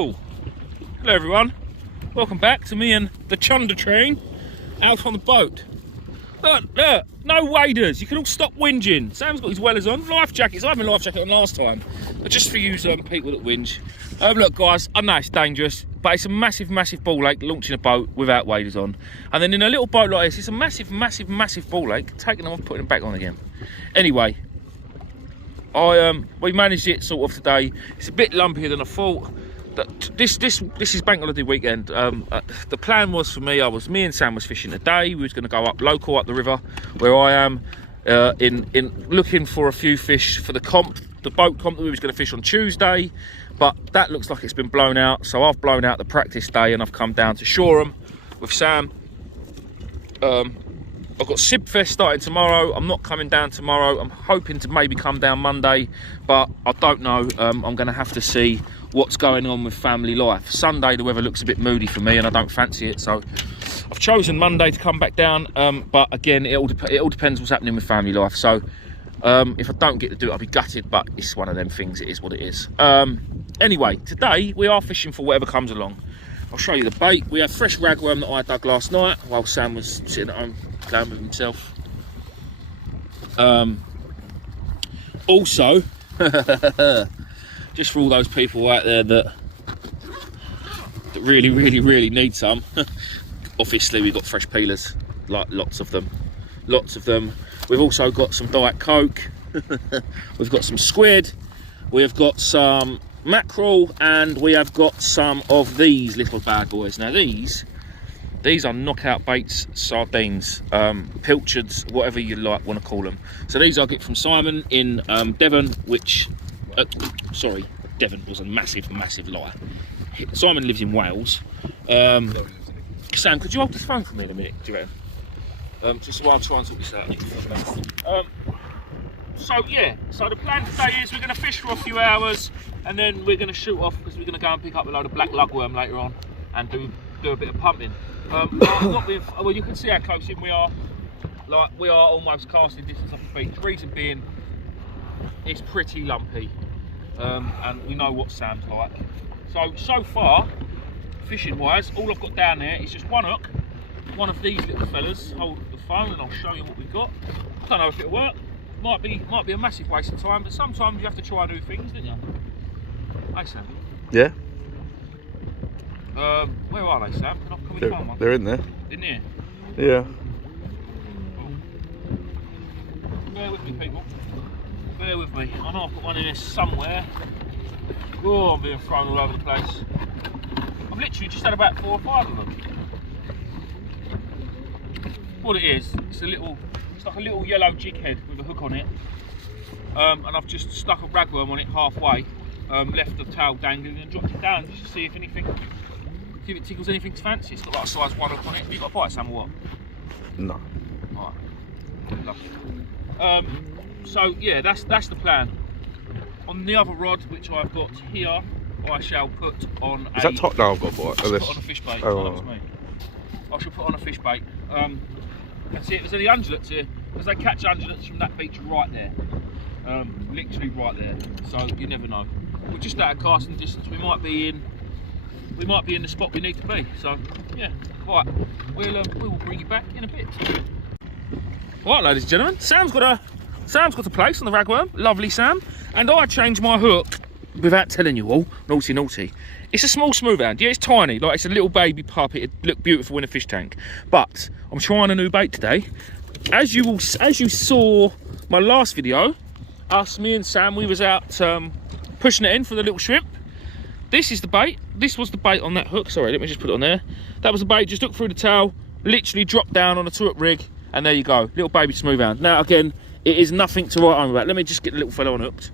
Hello everyone, welcome back to me and the Chunder train out on the boat. Look, no waders, you can all stop whinging. Sam's got his wellers on, life jackets. I had my life jacket on last time, but just for you people that whinge. Look guys, I know it's dangerous, but it's a massive ball lake launching a boat without waders on. And then in a little boat like this, it's a massive ball lake, taking them off, putting them back on again. Anyway, we managed it sort of today. It's a bit lumpier than I thought. This is bank holiday weekend. The plan was for me, me and Sam was fishing today. We was going to go up the river where I am, in looking for a few fish for the boat comp that we was going to fish on Tuesday, but that looks like it's been blown out. So I've blown out the practice day and I've come down to Shoreham with Sam. I've got Sibfest starting tomorrow. I'm not coming down tomorrow. I'm hoping to maybe come down Monday, but I don't know. I'm going to have to see what's going on with family life. Sunday, the weather looks a bit moody for me and I don't fancy it, so I've chosen Monday to come back down. But again, it all depends what's happening with family life. So if I don't get to do it, I'll be gutted, but it's one of them things. It is what it is. Anyway, today we are fishing for whatever comes along. I'll show you the bait. We have fresh ragworm that I dug last night while Sam was sitting at home playing with himself. Also, just for all those people out there that really need some, obviously we've got fresh peelers, like lots of them. We've also got some Diet Coke, we've got some squid, we've got some mackerel, and we have got some of these little bad boys. Now these are knockout baits, sardines, pilchards, whatever you want to call them. So these I get from Simon in Devon, which sorry, Devon was a massive lie. Simon lives in Wales. Sam, could you hold this phone for me in a minute, do you reckon? Just while I try and sort this out. So yeah, so the plan today is we're going to fish for a few hours and then we're going to shoot off because we're going to go and pick up a load of black lugworm later on and do a bit of pumping. Well, you can see how close in we are. Like, we are almost casting distance off the beach. Reason being, it's pretty lumpy, and we know what Sam's like. So far, fishing wise, all I've got down there is just one hook, one of these little fellas. Hold the phone and I'll show you what we've got. I don't know if it'll work. Might be a massive waste of time, but sometimes you have to try new things, don't you? Hey Sam. Yeah. Where are they, Sam? Can we find one? They're in there. In here? Yeah. Cool. Bear with me, people. Bear with me. I know I've got one in here somewhere. Oh, I'm being thrown all over the place. I've literally just had about 4 or 5 of them. What it is, it's like a little yellow jig head with a hook on it. And I've just stuck a ragworm on it halfway, left the tail dangling and dropped it down just to see if it tickles anything to fancy. It's got like a size 1 hook on it. Have you got a bite, Sam, or what? No. Alright. Lovely. So yeah, that's the plan. On the other rod, which I've got here, I shall put on Is that top now I've got a bite? Put on a fish bait. Oh, that was me. I shall put on a fish bait. And see if there's any undulates here, because they catch undulates from that beach right there. Literally right there. So you never know. We're just out of casting distance. We might be in the spot we need to be. So yeah, right. We will bring you back in a bit. Right, ladies and gentlemen, Sam's got a place on the ragworm. Lovely, Sam. And I changed my hook without telling you all. Naughty. It's a small smooth hound. Yeah, it's tiny. Like, it's a little baby pup. It'd look beautiful in a fish tank. But I'm trying a new bait today. As you saw my last video, me and Sam, we was out pushing it in for the little shrimp. This is the bait. This was the bait on that hook. Sorry, let me just put it on there. That was the bait. Just hooked through the tail, literally dropped down on a 2-hook rig, and there you go. Little baby smooth hound. Now again, it is nothing to write home about. Let me just get the little fella unhooked.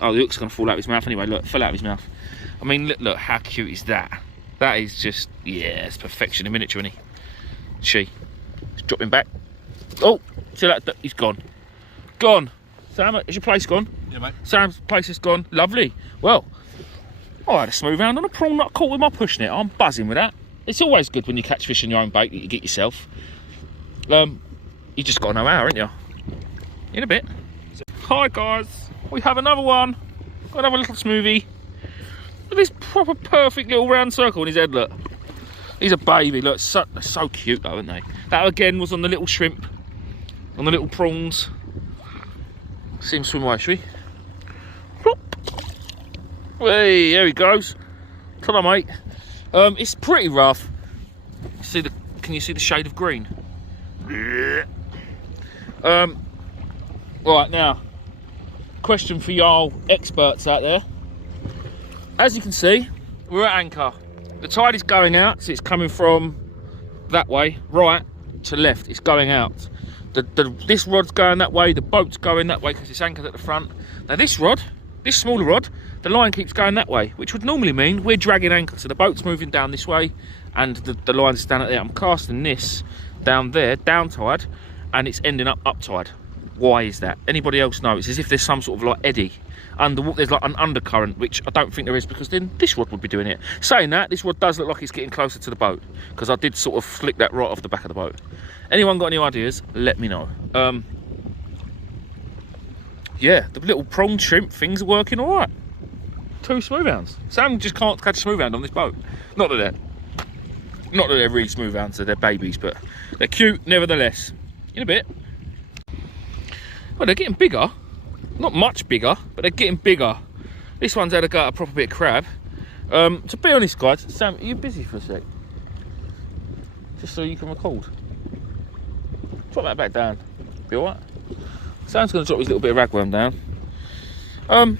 Oh, the hook's gonna fall out of his mouth anyway. Look, fell out of his mouth. I mean, look, how cute is that? That is just, yeah, it's perfection in miniature, isn't he? He's dropping back. Oh, see that? He's gone. Gone. Sam, is your place gone? Yeah, mate. Sam's place is gone. Lovely. Well, I had a smooth hound on a prawn that I caught with my pushing it. I'm buzzing with that. It's always good when you catch fish in your own bait that you get yourself. You just got to know how, ain't you? In a bit. Hi guys, we have another one. Got another little smoothie. Look at this proper perfect little round circle in his head, look. He's a baby, look, they're so cute though, aren't they? That again was on the little shrimp, on the little prawns. See him swim away, shall we? Plop. Hey, there he goes. Come on, mate. It's pretty rough. Can you see the shade of green? Right, now, question for y'all experts out there. As you can see, we're at anchor. The tide is going out, so it's coming from that way, right to left. It's going out. This rod's going that way, the boat's going that way because it's anchored at the front. Now this rod, this smaller rod, the line keeps going that way, which would normally mean we're dragging anchor. So the boat's moving down this way and the line's down at there. I'm casting this down there, down tide, and it's ending up tide. Why is that? Anybody else know? It's as if there's some sort of like eddy. There's like an undercurrent, which I don't think there is, because then this rod would be doing it. Saying that, this rod does look like it's getting closer to the boat, because I did sort of flick that right off the back of the boat. Anyone got any ideas? Let me know. Yeah, the little prawn shrimp things are working all right. 2 smooth hounds. Sam just can't catch a smooth hound on this boat. Not that they're really smooth hounds, they're babies, but they're cute nevertheless. In a bit. Well, they're getting bigger. Not much bigger, but they're getting bigger. This one's had a go at a proper bit of crab. To be honest, guys, Sam, are you busy for a sec? Just so you can record. Drop that back down. Be alright? Sam's going to drop his little bit of ragworm down.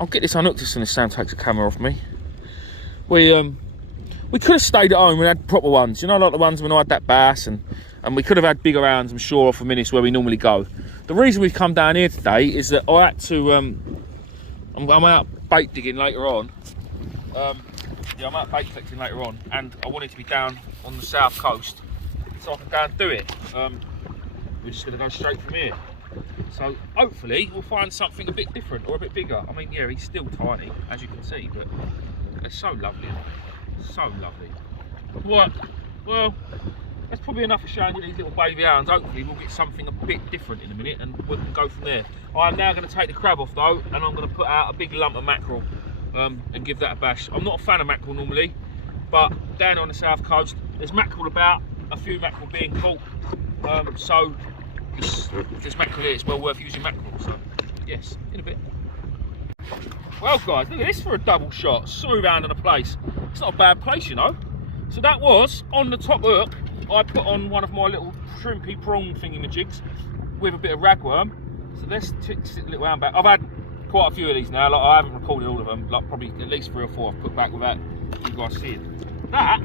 I'll get this unhooked as soon as Sam takes the camera off me. We could have stayed at home and had proper ones. You know, like the ones when I had that bass, and we could have had bigger hounds, I'm sure, off of Minnis where we normally go. The reason we've come down here today is that I had to, I'm out bait digging later on. Yeah, I'm out bait collecting later on, and I wanted to be down on the south coast so I can go and do it. We're just going to go straight from here. So hopefully we'll find something a bit different or a bit bigger. I mean, yeah, he's still tiny, as you can see, but they're so lovely. So lovely. What? Well, that's probably enough for showing you these little baby hounds. Hopefully we'll get something a bit different in a minute and we can go from there. I'm now going to take the crab off though, and I'm going to put out a big lump of mackerel and give that a bash. I'm not a fan of mackerel normally, but down on the south coast there's mackerel about, a few mackerel being caught, so if there's mackerel here, it's well worth using mackerel. So yes, in a bit. Well guys, look at this for a double shot. Smooth hound in a place. It's not a bad place, you know. So that was on the top hook. I put on one of my little shrimpy prawn thingy-majigs with a bit of ragworm. So let's tick this little hound back. I've had quite a few of these now. Like, I haven't recorded all of them. Like probably at least 3 or 4 I've put back without you guys seeing. That.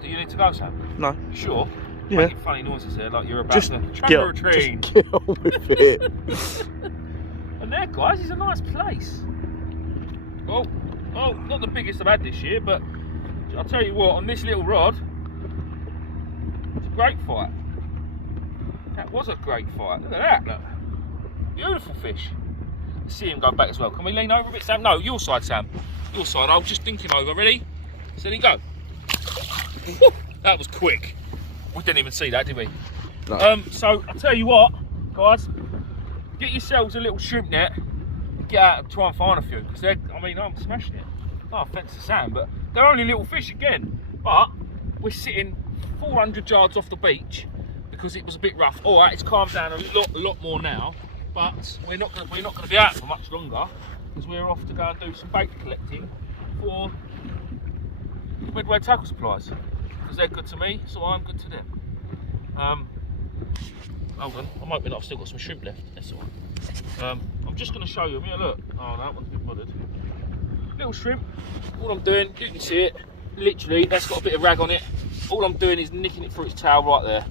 Do you need to go, Sam? No. You sure? Yeah. Making funny noises there, like you're about to get, a train. Just get on with it. And there, guys, is a nice place. Oh, not the biggest I've had this year, but I'll tell you what, on this little rod, it's a great fight. That was a great fight. Look at that, look. Beautiful fish. Let's see him go back as well. Can we lean over a bit, Sam? No, your side, Sam. Your side. I'll just dink him over. Ready? Steady, go. Woo, that was quick. We didn't even see that, did we? No. So I'll tell you what, guys, get yourselves a little shrimp net, get out and try and find a few, because they're, I mean, I'm smashing it. No offence to Sam, but they're only little fish again. But we're sitting 400 yards off the beach because it was a bit rough. All right, it's calmed down a lot more now, but we're not going to be out for much longer because we're off to go and do some bait collecting for Midway Tackle Supplies, because they're good to me, so I'm good to them. Hold on, I'm hoping I've still got some shrimp left. That's all right. I'm just going to show you. Here, look. Oh, that one's a bit bothered. Little shrimp. All I'm doing, you can see it. Literally, that's got a bit of rag on it. All I'm doing is nicking it through its tail right there.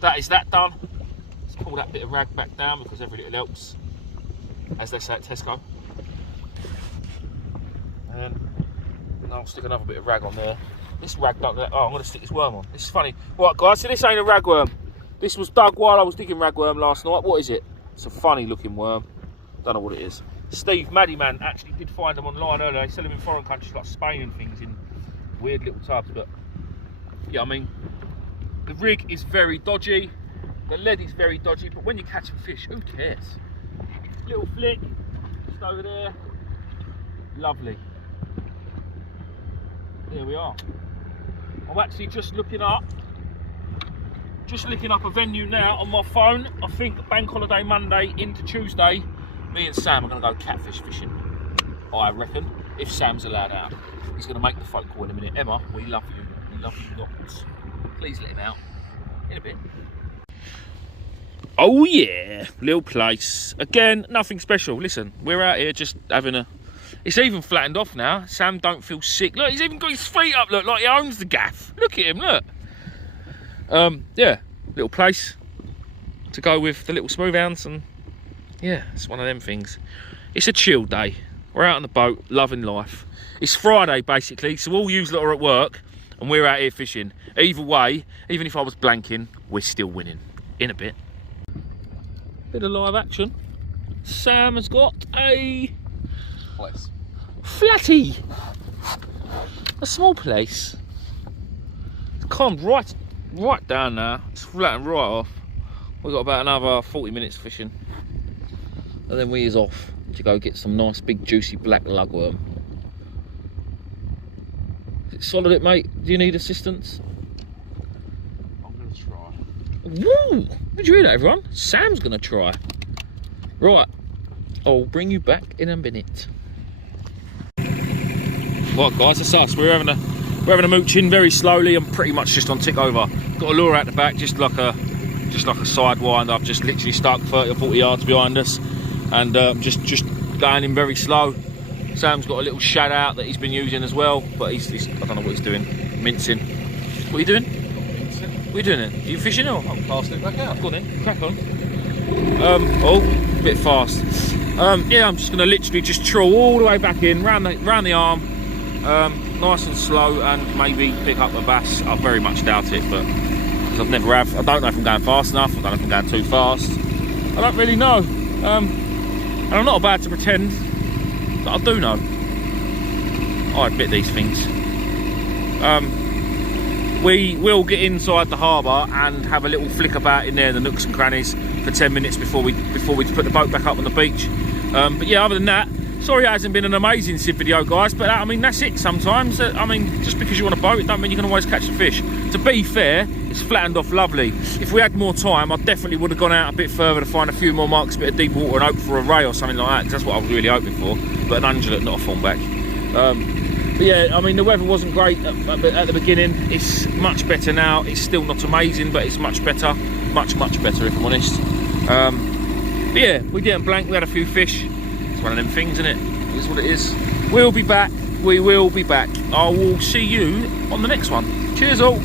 That is that done. Let's pull that bit of rag back down because every little helps, as they say at Tesco. And I'll stick another bit of rag on there. This rag don't let. Oh, I'm going to stick this worm on. This is funny. Right, guys, so this ain't a ragworm. This was dug while I was digging ragworm last night. What is it? It's a funny looking worm. Don't know what it is. Steve, Maddie Man, actually did find them online earlier. They sell them in foreign countries like Spain and things in weird little tubs. But yeah, I mean, the rig is very dodgy. The lead is very dodgy. But when you're catching fish, who cares? Little flick, just over there. Lovely. There we are. I'm actually just looking up a venue now on my phone. I think Bank Holiday Monday into Tuesday, me and Sam are going to go catfish fishing. I reckon, if Sam's allowed out. He's going to make the phone call in a minute. Emma, we love you. We love you lots. Please let him out in a bit. Oh yeah, little place. Again, nothing special. Listen, we're out here just having a... It's even flattened off now. Sam don't feel sick. Look, he's even got his feet up, look, like he owns the gaff. Look at him, look. Yeah, little place to go with the little smooth hounds, and yeah, it's one of them things. It's a chill day. We're out on the boat, loving life. It's Friday basically, so all yous lot are at work and we're out here fishing. Either way, even if I was blanking, we're still winning. In a bit. Bit of live action. Sam has got a Place. flatty. A small place. It's calmed right down now. It's flattened right off. We've got about another 40 minutes fishing. And then we is off to go get some nice big juicy black lugworm. Is it solid, mate? Do you need assistance? I'm going to try. Woo! Did you hear that, everyone? Sam's going to try. Right, I'll bring you back in a minute. Right, guys, that's us. We're having a mooch in very slowly. I'm pretty much just on tick over. Got a lure out the back, just like a sidewinder. I've just literally stuck 30 or 40 yards behind us, and just going in very slow. Sam's got a little shad out that he's been using as well, but he's I don't know what he's doing. Mincing. What are you doing? What are you doing then? Are you fishing or? I'm casting it back out. Go on then, crack on. Oh, a bit fast. Yeah, I'm just going to literally just trawl all the way back in, round the arm, nice and slow, and maybe pick up a bass. I very much doubt it, but because I've never have. I don't know if I'm going fast enough. I don't know if I'm going too fast. I don't really know. And I'm not about to pretend that I do know. I admit these things. We will get inside the harbour and have a little flick about in there, the nooks and crannies, for 10 minutes before we put the boat back up on the beach. But yeah, other than that, sorry it hasn't been an amazing Sid video, guys, but I mean, that's it sometimes. I mean, just because you're on a boat, it don't mean you can always catch the fish. To be fair, it's flattened off lovely. If we had more time, I definitely would have gone out a bit further to find a few more marks, a bit of deep water, and hope for a ray or something like that, because that's what I was really hoping for. But an undulate, not a thornback. But yeah, I mean, the weather wasn't great at the beginning. It's much better now. It's still not amazing, but it's much better. Much better, if I'm honest. But yeah, we didn't blank. We had a few fish. It's one of them things, isn't it? It is what it is. We'll be back. We will be back. I will see you on the next one. Cheers all.